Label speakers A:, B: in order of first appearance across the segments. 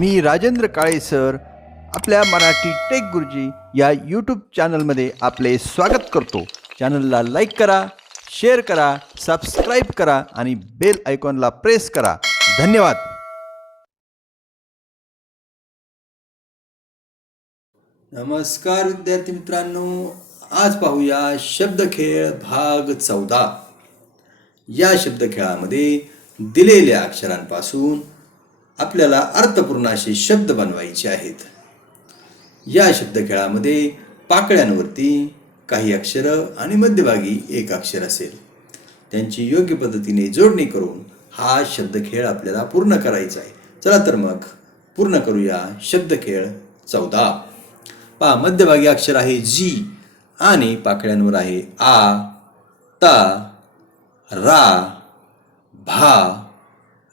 A: मी Rajendra Kale sir. आपल्या Marathi take गुरुजी या यूट्यूब चॅनलमध्ये आपले स्वागत करतो. चॅनलला लाईक करा शेअर करा सबस्क्राईब करा आणि बेल आयकॉनला प्रेस करा. धन्यवाद. नमस्कार विद्यार्थी मित्रांनो. आज पाहूया शब्दखेळ भाग चौदा. या शब्दखेळामध्ये दिलेल्या अक्षरांपासून आपल्याला अर्थपूर्ण असे शब्द बनवायचे आहेत. या शब्दखेळामध्ये पाकळ्यांवरती काही अक्षरं आणि मध्यभागी एक अक्षर असेल. त्यांची योग्य पद्धतीने जोडणी करून हा शब्दखेळ आपल्याला पूर्ण करायचा आहे. चला तर मग पूर्ण करूया शब्दखेळ चौदा. पहा मध्यभागी अक्षर आहे जी आणि पाकळ्यांवर आहे आ ता रा भा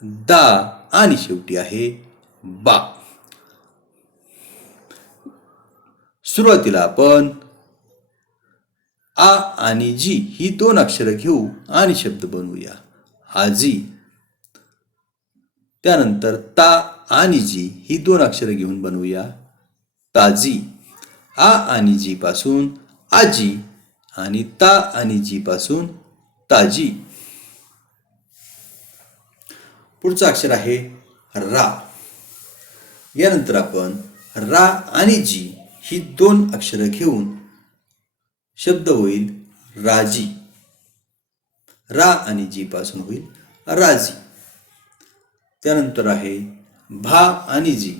A: दा आणि शेवटी आहे बा. सुरुवातीला आपण आ आणि जी ही दोन अक्षरं घेऊ आणि शब्द बनवूया. आजी त्यानंतर ता आणि जी ही दोन अक्षरं घेऊन बनवूया. ताजी आ आणि जी पासून आजी आणि ता आणि जी पासून ताजी पुढचं अक्षर आहे रा. यानंतर आपण रा आणि जी ही दोन अक्षरं घेऊन शब्द होईल राजी. रा आणि जी पासून होईल राजी. त्यानंतर आहे भा आणि जी.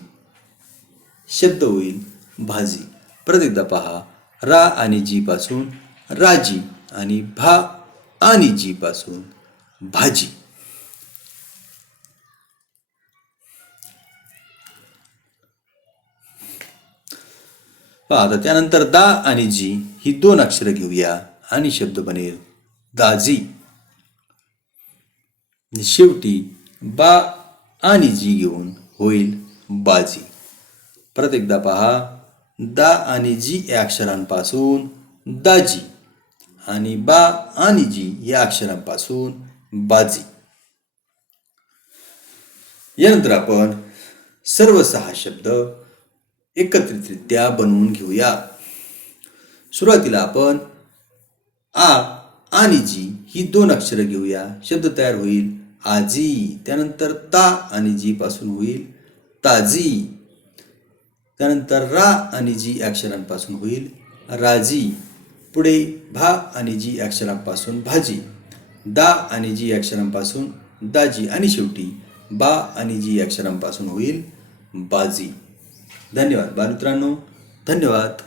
A: शब्द होईल भाजी. परत एकदा पहा. रा आणि जी पासून राजी आणि भा आणि जी पासून भाजी. आता त्यानंतर दा आणि जी ही दोन अक्षरं घेऊया. आणि शब्द बनेल दाजी. शेवटी बा आणि जी घेऊन होईल बाजी. परत एकदा पहा दा आणि जी या अक्षरांपासून दाजी. आणि बा आणि जी या अक्षरांपासून बाजी. यानंतर आपण सर्व सहा शब्द एकत्रितरित्या बनवून घेऊया. सुरुवातीला आपण आ आणि जी ही दोन अक्षरं घेऊया. शब्द तयार होईल आजी त्यानंतर ता आणि जी पासून होईल ताजी. त्यानंतर रा आणि जी अक्षरांपासून होईल राजी. पुढे भा आणि जी अक्षरांपासून भाजी. दा आणि जी अक्षरांपासून दाजी. आणि शेवटी बा आणि जी अक्षरांपासून होईल बाजी. धन्यवाद. बालमित्रांनो धन्यवाद.